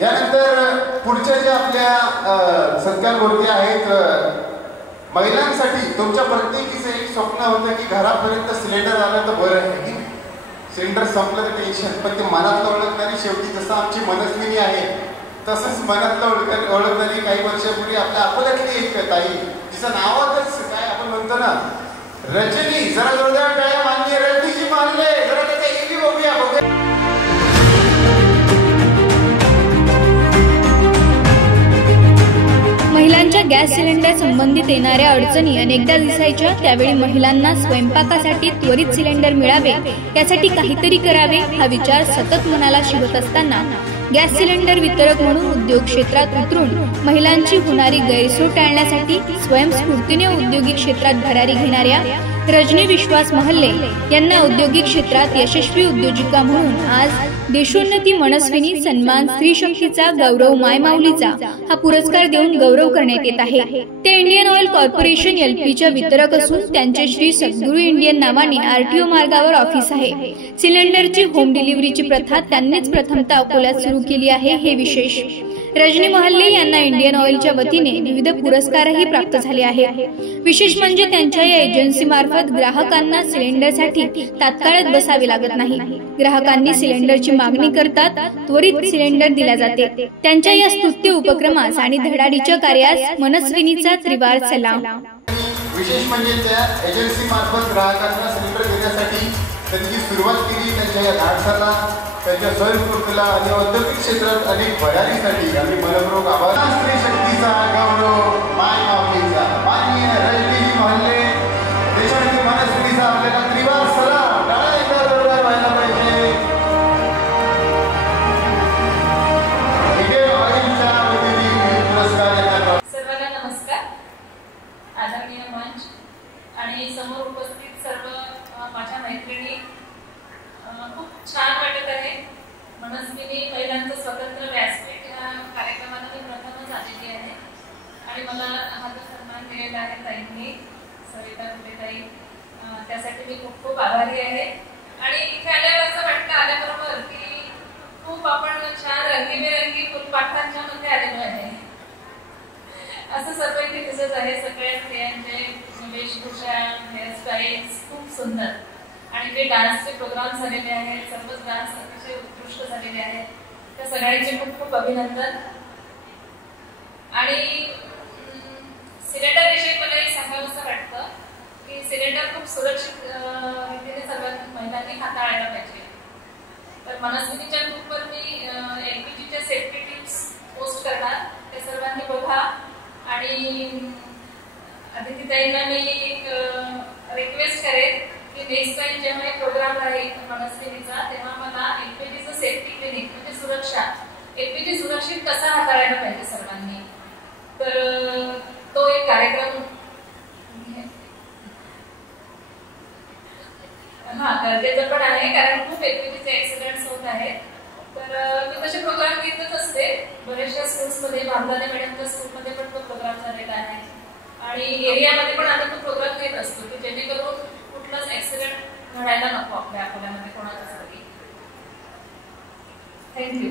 यानंतर पुढच्या ज्या आपल्या सत्कार गोष्टी आहेत, महिलांसाठी तुमच्या प्रत्येकीचं एक स्वप्न होतं की घरापर्यंत सिलेंडर आलं तर बरं आहे. सिलेंडर संपलं तर टेन्शन, पण ते मनातलं ओळखणारी शेवटी जसं आमची मनस्विनी आहे तसंच मनातलं ओळखणारी काही वर्षापूर्वी आपल्या अकोल्यातली एक ताई, जिचं नावातच काय आपण म्हणतो ना रजनी. जरा जोरदार टाळ्या माननीय रजनीजी मानले, जरा त्याचा इवी बघूया. महिलांच्या गॅस सिलेंडर संबंधित येणाऱ्या अडचणी अनेकदा दिसायच्या. त्यावेळी महिलांना स्वयंपाकासाठी त्वरित सिलेंडर मिळावे यासाठी काहीतरी करावे हा विचार सतत मनाला शिवत असताना गॅस सिलेंडर वितरक म्हणून उद्योग क्षेत्रात उतरून महिलांची होणारी गैरसोय टाळण्यासाठी स्वयंस्फूर्तीने औद्योगिक क्षेत्रात भरारी घेणाऱ्या रजनी विश्वास महल्ले यांना औद्योगिक क्षेत्रात यशस्वी उद्योजिका म्हणून आज देशोन्नती मनस्विनी सन्मान स्त्री शक्तीचा गौरव मायमाऊलीचा हा पुरस्कार देऊन गौरव करण्यात येत आहे. ते इंडियन ऑइल कॉर्पोरेशन एलपीच्या वितरक असून त्यांचे श्री सद्गुरू इंडियन नावाने आरटीओ मार्गावर ऑफिस आहे. सिलेंडरची होम डिलिव्हरीची प्रथा त्यांनीच प्रथमतः अकोल्यात सुरू केली आहे हे विशेष. रजनी महल्ले यांना इंडियन ऑइलच्या वतीने विविध पुरस्कारही प्राप्त झाले आहेत. विशेष म्हणजे त्यांच्या या एजन्सी मार्फत ग्राहकांना सिलेंडरसाठी तात्काळात बसावे लागत नाही. ग्राहकांनी सिलेंडरची मागणी करतात, त्वरित सिलेंडर दिला जाते. त्यांच्या या स्तुत्य उपक्रमास आणि धडाडीच्या कार्यास मनस्विनीचा त्रिवार सलाम. विशेष म्हणजे त्या एजन्सी मार्फत ग्राहकांना सिलेंडर देण्यासाठी त्यांची सुरुवात केली. त्यांच्या या धाडसाला, त्यांच्या स्वयंस्फूर्तीला आणि औद्योगिक क्षेत्रात अनेक भरारीसाठी आम्ही मनपूर्वक आभार. स्त्री शक्तीचा गौरव मायमाऊलीचा माननीय रजनीजी महल्ले, देशातील मनस्विनीचा आपल्याला त्रिवार सलाम. टाळ्या एकदा जोरदार व्हायला पाहिजे. इंडियन ऑइलच्या वतीने पुरस्कार येणार. सर्वांना नमस्कार. आदरणीय मंच आणि समोर उपस्थित सर्व माझ्या मैत्रिणी, खूप छान वाटत आहे. मनस्विनी महिलांचं स्वतंत्र व्यासपीठ या कार्यक्रमाला मी प्रथमच आलेली आहे आणि मला हा जो सन्मान दिलेला आहे ताईंनी, सविता ताई, त्यासाठी मी खूप खूप आभारी आहे. आणि इथे आल्यावर असं वाटतं आल्याबरोबर की खूप आपण छान रंगीबेरंगी फुलपाखरांच्या मध्ये आलेलो आहे असं सर्व इथे दिसत आहे. सगळ्या स्त्रियांचे वेशभूषा, हेअरस्टाईल्स खूप सुंदर आणि जे डान्सचे प्रोग्राम झालेले आहेत, सर्वच डान्स अतिशय उत्कृष्ट झालेले आहेत. त्या सगळ्यांचे खूप खूप अभिनंदन. आणि सिलेंडर विषयी मला हे सांगावंसं वाटतं की सिलेंडर खूप सुरक्षित रीतीने सर्व महिलांनी हाताळायला पाहिजे. तर मनस्विनीच्या ग्रुपवर मी एलपीजीच्या सेफ्टी टिप्स पोस्ट करणार, ते सर्वांनी बघा. आणि अदितीताईंना मी रिक्वेस्ट करेन की नेक्स्ट टाइम जेव्हा एक प्रोग्राम राहील मनस्विनीचा, तेव्हा मला एलपीजीचं सेफ्टी क्लिनिक म्हणजे सुरक्षा, एलपीजी सुरक्षित कसा हाताळायला पाहिजे सर्वांनी, तर तो एक कार्यक्रम गरजेचं पण आहे. कारण खूप एलपीजीचे ऍक्सिडेंट्स होत आहेत. तर मी तसे प्रोग्राम घेतच असते. बऱ्याचशा स्कूल्समध्ये, बांधाने मॅडमच्या स्कूलमध्ये पण तो प्रोग्राम झालेला आहे आणि एरियामध्ये पण आम्ही तो प्रोग्राम घेत असतो की जेणेकरून कुठलाच ऍक्सिडेंट घडायला नको आपल्या अकोल्यामध्ये कोणाच्यासाठी. थँक्यू.